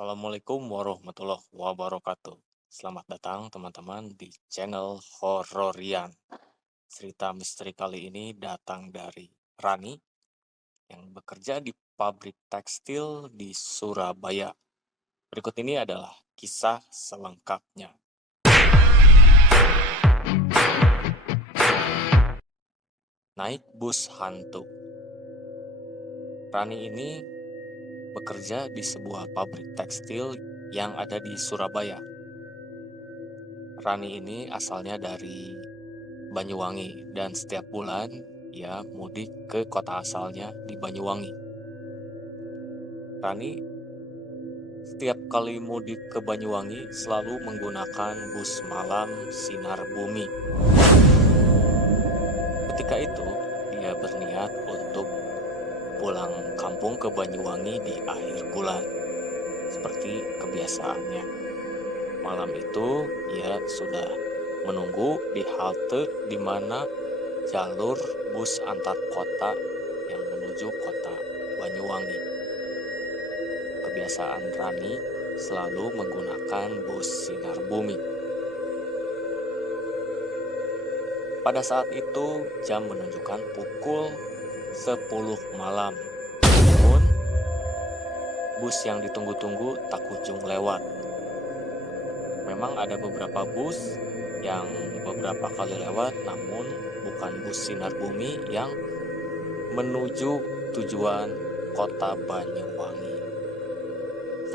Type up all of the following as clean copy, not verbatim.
Assalamualaikum warahmatullahi wabarakatuh. Selamat datang teman-teman di channel Hororian. Cerita misteri kali ini datang dari Rani yang bekerja di pabrik tekstil di Surabaya. Berikut ini adalah kisah selengkapnya. Naik bus hantu. Rani ini bekerja di sebuah pabrik tekstil yang ada di Surabaya. Rani ini asalnya dari Banyuwangi dan setiap bulan ia mudik ke kota asalnya di Banyuwangi. Rani setiap kali mudik ke Banyuwangi selalu menggunakan bus malam Sinar Bumi. Ketika itu dia berniat untuk pulang kampung ke Banyuwangi di akhir bulan seperti kebiasaannya. Malam itu ia sudah menunggu di halte di mana jalur bus antar kota yang menuju kota Banyuwangi. Kebiasaan Rani selalu menggunakan bus Sinar Bumi. Pada saat itu jam menunjukkan pukul 10 malam. Namun bus yang ditunggu-tunggu tak kunjung lewat. Memang ada beberapa bus yang beberapa kali lewat, namun bukan bus Sinar Bumi yang menuju tujuan kota Banyuwangi.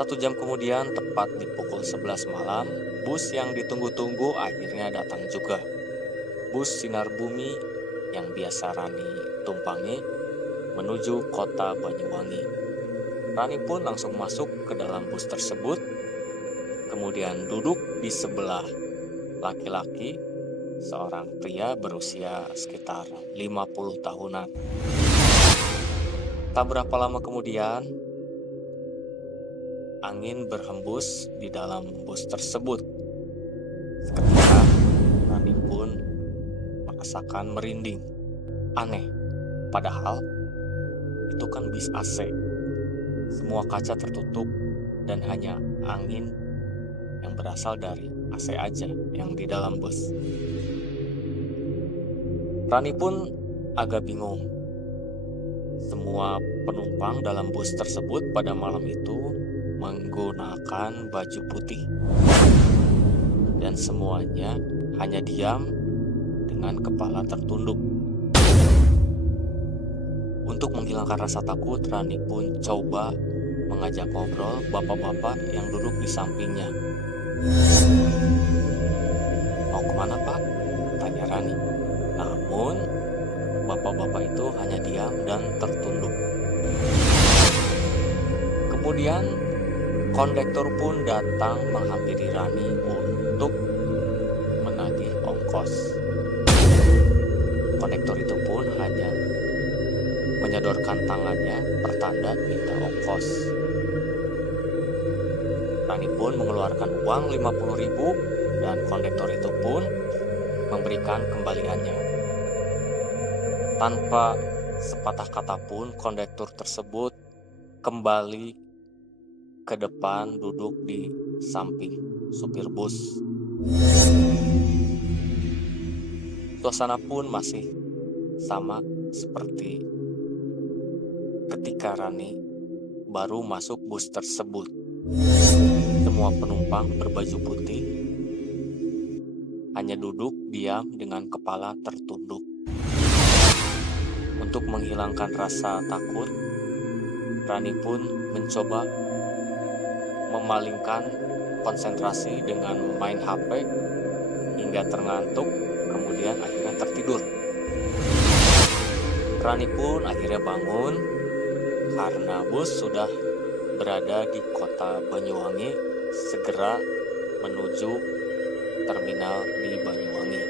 1 jam kemudian, tepat di pukul 11 malam, bus yang ditunggu-tunggu akhirnya datang juga. Bus Sinar Bumi yang biasa Rani tumpangi menuju kota Banyuwangi. Rani pun langsung masuk ke dalam bus tersebut, kemudian duduk di sebelah laki-laki, seorang pria berusia sekitar 50 tahunan. Tak berapa lama kemudian, angin berhembus di dalam bus tersebut. Seketika, Rani pun merasakan merinding. Aneh, padahal itu kan bis AC. Semua kaca tertutup dan hanya angin yang berasal dari AC aja yang di dalam bus. Rani pun agak bingung. Semua penumpang dalam bus tersebut pada malam itu menggunakan baju putih. Dan semuanya hanya diam dengan kepala tertunduk. Untuk menghilangkan rasa takut, Rani pun coba mengajak ngobrol bapak-bapak yang duduk di sampingnya. "Mau kemana, Pak?" tanya Rani. Namun, bapak-bapak itu hanya diam dan tertunduk. Kemudian, kondektur pun datang menghampiri Rani untuk menagih ongkos. Kondektur itu pun hanya menyodorkan tangannya pertanda minta ongkos. Rani pun mengeluarkan uang 50.000 dan kondektur itu pun memberikan kembaliannya. Tanpa sepatah kata pun kondektur tersebut kembali ke depan duduk di samping supir bus. Suasana pun masih sama seperti ketika Rani baru masuk bus tersebut. Semua penumpang berbaju putih hanya duduk diam dengan kepala tertunduk. Untuk menghilangkan rasa takut, Rani pun mencoba memalingkan konsentrasi dengan main HP hingga terngantuk, kemudian akhirnya tertidur. Rani pun akhirnya bangun karena bus sudah berada di kota Banyuwangi, segera menuju terminal di Banyuwangi.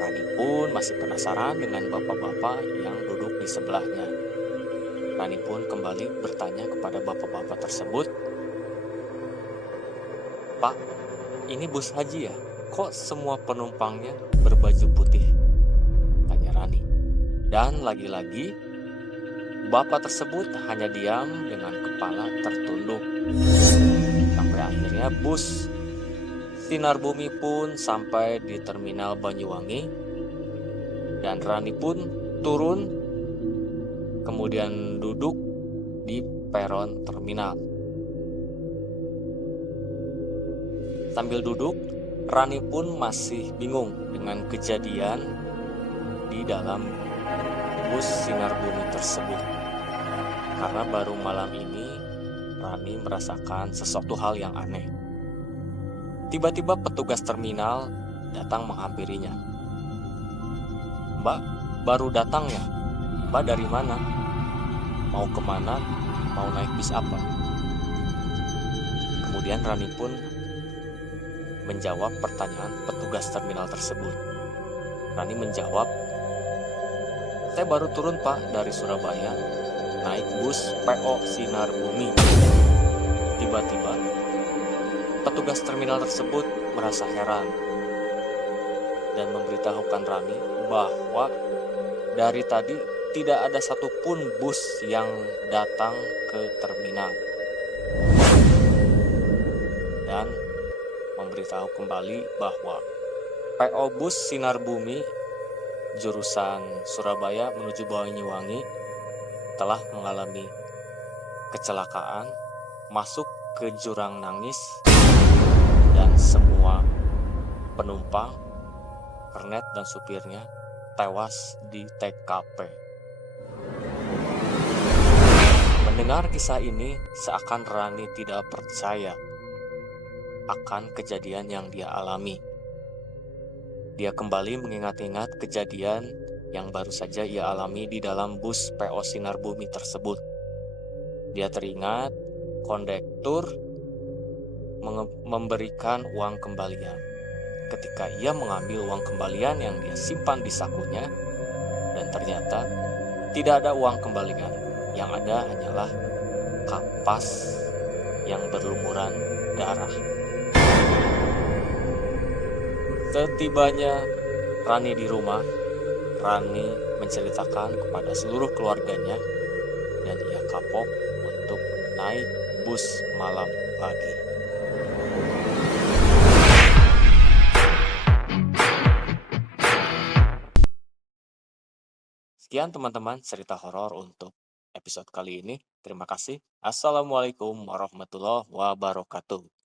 Rani pun masih penasaran dengan bapak-bapak yang duduk di sebelahnya. Rani pun kembali bertanya kepada bapak-bapak tersebut, "Pak, ini bus haji ya? Kok semua penumpangnya berbaju putih?" tanya Rani. Dan lagi-lagi, bapak tersebut hanya diam dengan kepala tertunduk. akhirnya bus Sinar Bumi pun sampai di terminal Banyuwangi dan Rani pun turun kemudian duduk di peron terminal. Sambil duduk, Rani pun masih bingung dengan kejadian di dalam bus Sinar Bumi tersebut. Karena baru malam ini Rani merasakan sesuatu hal yang aneh. Tiba-tiba petugas terminal datang menghampirinya. "Mbak, baru datang ya? Mbak dari mana? Mau kemana? Mau naik bis apa?" Kemudian Rani pun menjawab pertanyaan petugas terminal tersebut. Rani menjawab, "Saya baru turun Pak dari Surabaya, naik bus PO Sinar Bumi." Tiba-tiba, petugas terminal tersebut merasa heran dan memberitahukan Rani bahwa dari tadi tidak ada satupun bus yang datang ke terminal. Dan memberitahu kembali bahwa PO bus Sinar Bumi jurusan Surabaya menuju Banyuwangi telah mengalami kecelakaan, masuk ke jurang nangis, dan semua penumpang, kernet dan supirnya tewas di TKP. Mendengar kisah ini, seakan Rani tidak percaya akan kejadian yang dia alami. Dia kembali mengingat-ingat kejadian yang baru saja ia alami di dalam bus PO Sinar Bumi tersebut. Dia teringat kondektur memberikan uang kembalian. Ketika ia mengambil uang kembalian yang dia simpan di sakunya, dan ternyata tidak ada uang kembalian. Yang ada hanyalah kapas yang berlumuran darah. Setibanya Rani di rumah, Rani menceritakan kepada seluruh keluarganya dan ia kapok untuk naik bus malam lagi. Sekian teman-teman cerita horor untuk episode kali ini. Terima kasih. Assalamualaikum warahmatullahi wabarakatuh.